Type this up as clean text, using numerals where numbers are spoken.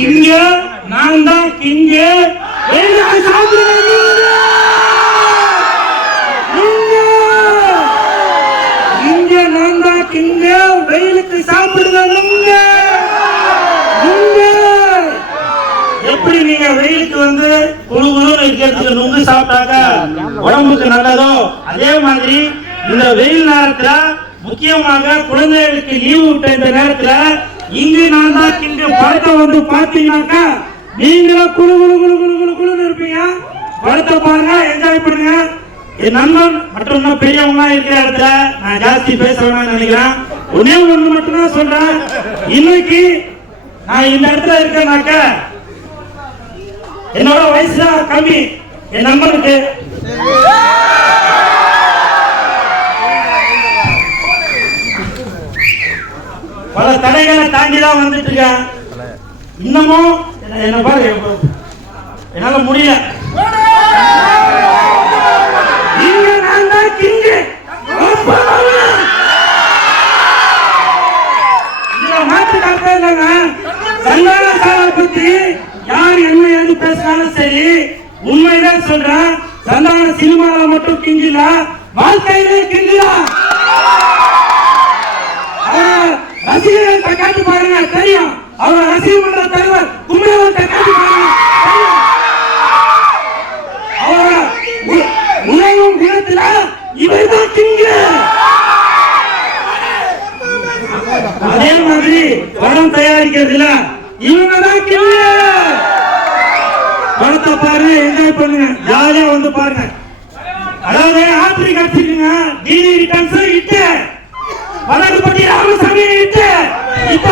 இங்க நான் தான் கிங்க. வெயிலுக்கு சாப்பிடுங்க. இங்க நான் தான் கிங்க. வெயிலுக்கு சாப்பிடுங்க. எப்படி நீங்க வெயிலுக்கு வந்து குழு குழுன்னு இருக்கிறதுக்கு நுங்கு சாப்பிட்டாக்க உடம்புக்கு நல்லதோ, அதே மாதிரி இந்த வெயில் நேரத்துல முக்கியமாக குழந்தைகளுக்கு லீவு விட்ட இந்த நேரத்துல இங்கு நான் தான் கிங்கு படத்தை வந்து பாத்தீங்கன்னாக்கா நீங்களும் குழு குழு குழு குழு குழு குழுன்னு இருப்பீங்க. படத்தை பாருங்க, என்ஜாய் பண்ணுங்க. என் நண்பன் மற்றும் பெரியவங்க இருக்கிற இடத்துல நான் ஜாஸ்தி பேச வேணாம்னு நினைக்கிறேன். ஒன்னே ஒண்ணு மட்டும்தான் சொல்றேன். இன்னைக்கு நான் இந்த இடத்துல இருக்கேன்னாக்க என்னோட வயசு தான் கம்மி. என் நண்பனுக்கு பல தடைகளை தாண்டிதான் வந்துட்டு இருக்கேன். இன்னமும் என்ன பாரு, என்னால முடியல. பத்தி யார் என்ன எது பேசினாலும் சரி, உண்மைதான் சொல்றேன். சந்தான சினிமாவில மட்டும் கிங்கில, வாழ்க்கையிலே கிங்கில. ரசிகர்கள் காட்டி பாருங்க தெரியும். அவர் ரசிகர் மன்ற தலைவர் குமரவத்தை காட்டி பாருங்க. அவரோட உலகம் குணத்துல இவர்தான் கிங்கு. அதே மாதிரி படம் தயாரிக்கிறதுல இவங்கதான் கிங்கு. படத்தை பாருங்க, என்ஜாய் பண்ணுங்க, ஜாலியா வந்து பாருங்க. அதாவது ஆத்திரி கட்சிக்குங்க டிடி ரிட்டர்ன்ஸ் இட்டு வடக்குப்பட்டி ராமசாமி இட்டு இப்ப